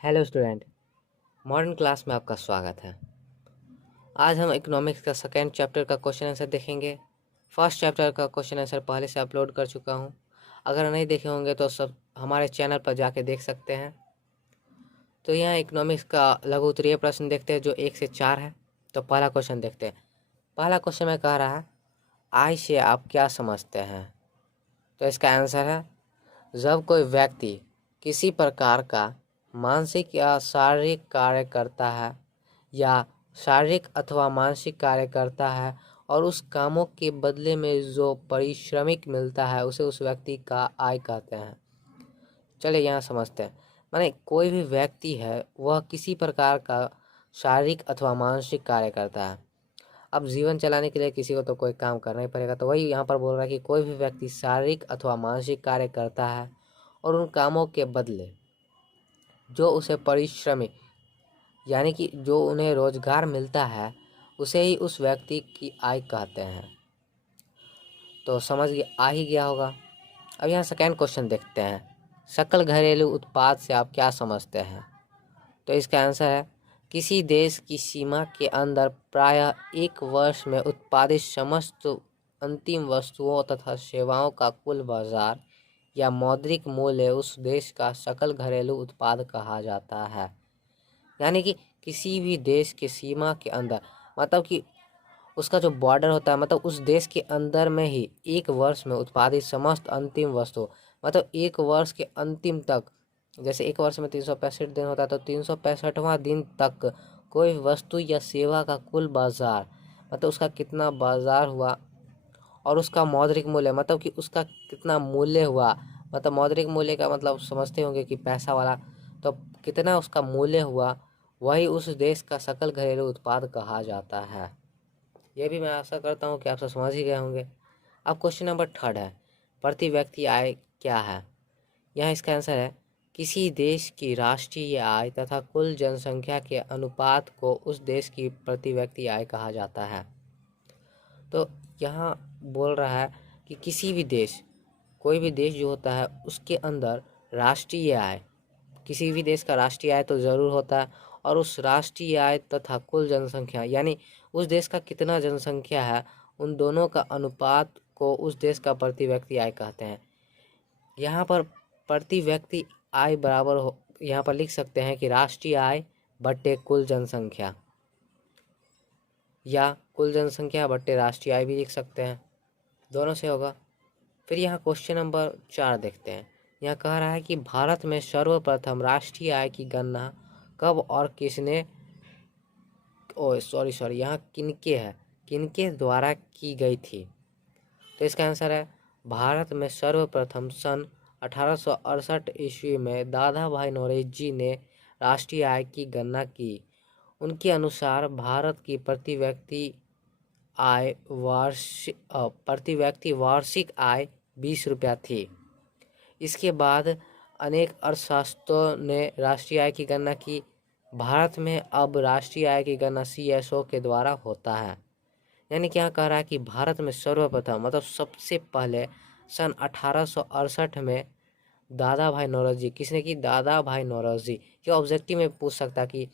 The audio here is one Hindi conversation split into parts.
हेलो स्टूडेंट, मॉडर्न क्लास में आपका स्वागत है। आज हम इकोनॉमिक्स का सेकेंड चैप्टर का क्वेश्चन आंसर देखेंगे। फर्स्ट चैप्टर का क्वेश्चन आंसर पहले से अपलोड कर चुका हूं। अगर नहीं देखे होंगे तो सब हमारे चैनल पर जाके देख सकते हैं। तो यहाँ इकोनॉमिक्स का लघु उत्तरीय प्रश्न देखते हैं जो 1 से 4 है। तो पहला क्वेश्चन देखते हैं। पहला क्वेश्चन में कह रहा है, आय से आप क्या समझते हैं? तो इसका आंसर है, जब कोई व्यक्ति किसी प्रकार का मानसिक या शारीरिक कार्य करता है या शारीरिक अथवा मानसिक कार्य करता है और उस कामों के बदले में जो पारिश्रमिक मिलता है उसे उस व्यक्ति का आय कहते हैं। चलिए यहाँ समझते हैं। माने कोई भी व्यक्ति है वह किसी प्रकार का शारीरिक अथवा मानसिक कार्य करता है। अब जीवन चलाने के लिए किसी को तो कोई काम करना ही पड़ेगा, तो वही यहाँ पर बोल रहा है कि कोई भी व्यक्ति शारीरिक अथवा मानसिक कार्य करता है और उन कामों के बदले जो उसे परिश्रमी यानी कि जो उन्हें रोजगार मिलता है उसे ही उस व्यक्ति की आय कहते हैं। तो समझ आ ही गया होगा। अब यहाँ सेकेंड क्वेश्चन देखते हैं, सकल घरेलू उत्पाद से आप क्या समझते हैं? तो इसका आंसर है, किसी देश की सीमा के अंदर प्रायः एक वर्ष में उत्पादित समस्त अंतिम वस्तुओं तथा सेवाओं का कुल बाजार या मौद्रिक मूल्य उस देश का सकल घरेलू उत्पाद कहा जाता है। यानी कि किसी भी देश के सीमा के अंदर, मतलब कि उसका जो बॉर्डर होता है, मतलब उस देश के अंदर में ही एक वर्ष में उत्पादित समस्त अंतिम वस्तु, मतलब एक वर्ष के अंतिम तक, जैसे एक वर्ष में 365 दिन होता है तो 365वां दिन तक कोई वस्तु या सेवा का कुल बाजार, मतलब उसका कितना बाजार हुआ और उसका मौद्रिक मूल्य, मतलब कि उसका कितना मूल्य हुआ, मतलब मौद्रिक मूल्य का मतलब समझते होंगे कि पैसा वाला, तो कितना उसका मूल्य हुआ वही उस देश का सकल घरेलू उत्पाद कहा जाता है। ये भी मैं आशा करता हूँ कि आप सब समझ ही गए होंगे। अब क्वेश्चन नंबर 3 है, प्रति व्यक्ति आय क्या है? यहाँ इसका आंसर है, किसी देश की राष्ट्रीय आय तथा कुल जनसंख्या के अनुपात को उस देश की प्रति व्यक्ति आय कहा जाता है। तो यहाँ बोल रहा है कि किसी भी देश, कोई भी देश जो होता है उसके अंदर राष्ट्रीय आय, किसी भी देश का राष्ट्रीय आय तो ज़रूर होता है, और उस राष्ट्रीय आय तथा कुल जनसंख्या यानी उस देश का कितना जनसंख्या है उन दोनों का अनुपात को उस देश का प्रति व्यक्ति आय कहते हैं। यहाँ पर प्रति व्यक्ति आय बराबर हो, यहाँ पर लिख सकते हैं कि राष्ट्रीय आय बट्टे कुल जनसंख्या, या कुल जनसंख्या बट्टे राष्ट्रीय आय भी लिख सकते हैं, दोनों से होगा। फिर यहाँ क्वेश्चन नंबर 4 देखते हैं। यहाँ कह रहा है कि भारत में सर्वप्रथम राष्ट्रीय आय की गणना कब और किसने, सॉरी यहाँ किनके है, किनके द्वारा की गई थी? तो इसका आंसर है, भारत में सर्वप्रथम सन 1868 ईस्वी में दादा भाई नौरोजी ने राष्ट्रीय आय की गणना की। उनके अनुसार भारत की प्रति व्यक्ति वार्षिक आय 20 रुपया थी। इसके बाद अनेक अर्थशास्त्रियों ने राष्ट्रीय आय की गणना की। भारत में अब राष्ट्रीय आय की गणना CSO के द्वारा होता है। यानी क्या कह रहा है कि भारत में सर्वप्रथम, मतलब सबसे पहले सन 1868 में दादा भाई नौरोजी, किसने की? दादा भाई नौरोजी। ये ऑब्जेक्टिव में पूछ सकता कि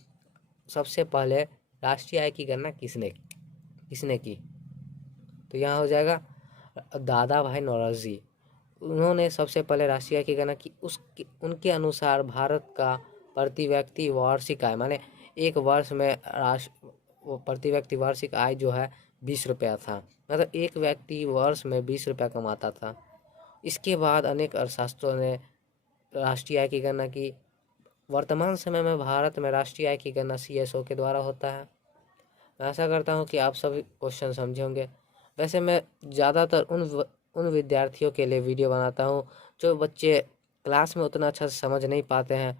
सबसे पहले राष्ट्रीय आय की गणना किसने की? तो यहाँ हो जाएगा दादा भाई नौरोजी, उन्होंने सबसे पहले राष्ट्रीय आय की गणना की। उनके अनुसार भारत का प्रति व्यक्ति वार्षिक आय, माने एक वर्ष में प्रति व्यक्ति वार्षिक आय जो है 20 रुपया था, मतलब एक व्यक्ति वर्ष में 20 रुपया कमाता था। इसके बाद अनेक अर्थशास्त्रियों ने राष्ट्रीय आय की गणना की। वर्तमान समय में भारत में राष्ट्रीय आय की गणना CSO के द्वारा होता है। मैं आशा करता हूँ कि आप सभी क्वेश्चन समझे होंगे। वैसे मैं ज़्यादातर उन विद्यार्थियों के लिए वीडियो बनाता हूँ जो बच्चे क्लास में उतना अच्छा से समझ नहीं पाते हैं,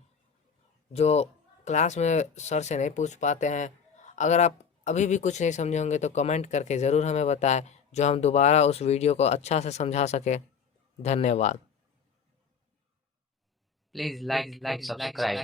जो क्लास में सर से नहीं पूछ पाते हैं। अगर आप अभी भी कुछ नहीं समझे होंगे तो कमेंट करके ज़रूर हमें बताएं, जो हम दोबारा उस वीडियो को अच्छा से समझा सके। धन्यवाद। Please like and subscribe.